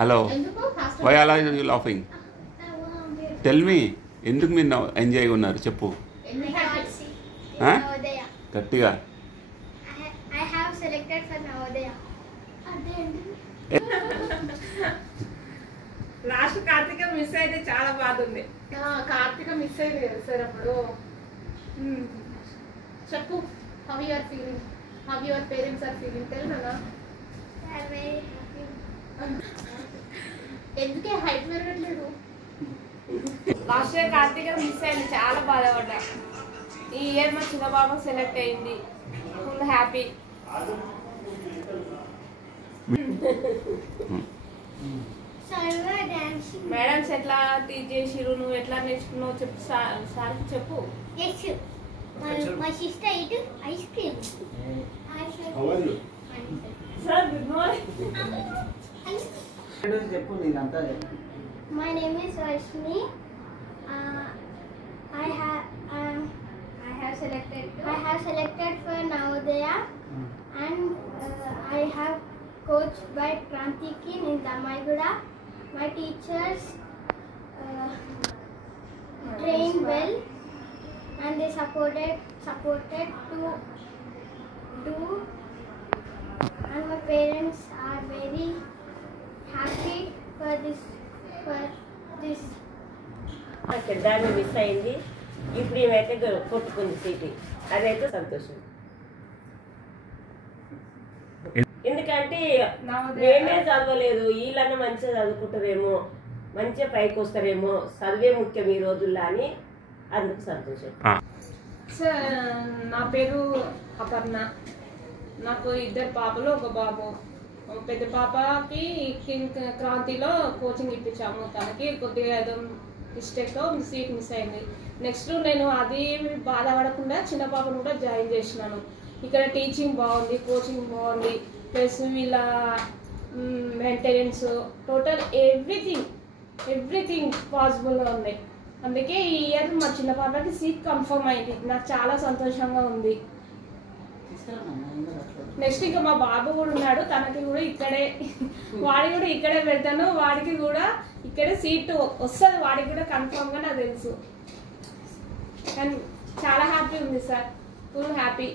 Hello why అలా you laughing tell me ఎందుకు మీరు ఎంజాయ్గా ఉన్నారు చెప్పు గట్టిగా లాస్ట్ కార్తీక మిస్ అయితే చాలా బాధ ఉంది. కార్తీక మిస్ అయింది కదా సార్ అప్పుడు. చెప్పు how you are feeling, how your parents are feeling తెలుసా? ఎందుకే హైట్ పెరగట్లేదు? లాస్ట్ ఇయర్ కార్తీక మిస్ అయింది, చాలా బాధపడ్డా. ఈ ఇయర్ మా చిన్న బాబు సెలెక్ట్ అయింది, ఫుల్ హ్యాపీ. మేడమ్స్ ఎట్లా టీచ్ చేసిరు, నువ్వు ఎట్లా నేర్చుకున్నావు చెప్పు సార్కి చెప్పు. My sister ate ice cream. How are you? Sir good morning. My name is Vaishni. I have selected for Navodaya, and I have coached by Krantiki in Damaiguda. My teachers trained well, and they supported to do, and my parents are very happy for this. దాన్ని miss అయింది, ఇప్పుడు ఏమైతే కొట్టుకుంది CT, అదైతే సంతోషం. ఎందుకంటే మేమే చదవలేదు, వీళ్ళన్నా మంచిగా చదువుకుంటారేమో, మంచిగా పైకి వస్తారేమో, చదివే ముఖ్యం ఈ రోజుల్లో అని అందుకు సంతోషం. సార్ నా పేరు అపర్ణ, నాకు 2 పాపలు 1 బాబు. పెద్ద పాపకి క్రాంతిలో కోచింగ్ ఇప్పించాము, తనకి కొద్దిగా ఏదో మిస్టేక్తో సీట్ మిస్ అయింది. నెక్స్ట్ నేను అది బాధపడకుండా చిన్న పాపను కూడా జాయిన్ చేసినాను. ఇక్కడ టీచింగ్ బాగుంది, కోచింగ్ బాగుంది, ప్లస్ వీళ్ళ మెయింటెనెన్స్, టోటల్ ఎవ్రీథింగ్ పాసిబుల్గా ఉంది. అందుకే ఈ ఇయర్ మా చిన్న పాపకి సీట్ కన్ఫర్మ్ అయింది, నాకు చాలా సంతోషంగా ఉంది. నెక్స్ట్ ఇంకా మా బాబు కూడా ఉన్నాడు, తనకి కూడా ఇక్కడే, వాడికి కూడా ఇక్కడే పెడతాను, వాడికి కూడా ఇక్కడే సీట్ వస్తుంది, వాడికి కూడా కన్ఫర్మ్గా నాకు తెలుసు. అండ్ చాలా హ్యాపీ ఉంది సార్, ఫుల్ హ్యాపీ.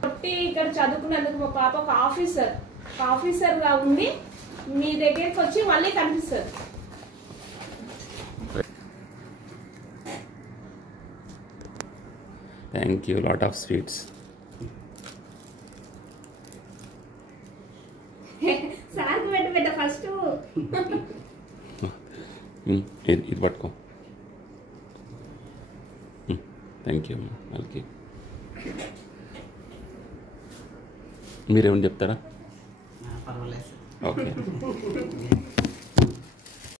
కాబట్టి ఇక్కడ చదువుకున్నందుకు మా పాప ఒక ఆఫీసర్గా ఉండి మీ దగ్గరికి వచ్చి మళ్ళీ కనిపిస్తుంది. Thank you, lot of sweets. Sir పెట్ట ఫస్ట్ ఇది పట్టుకో. థ్యాంక్ యూ అమ్మా, వాళ్ళకి మీరేమని చెప్తారా? పర్వాలేదు. ఓకే.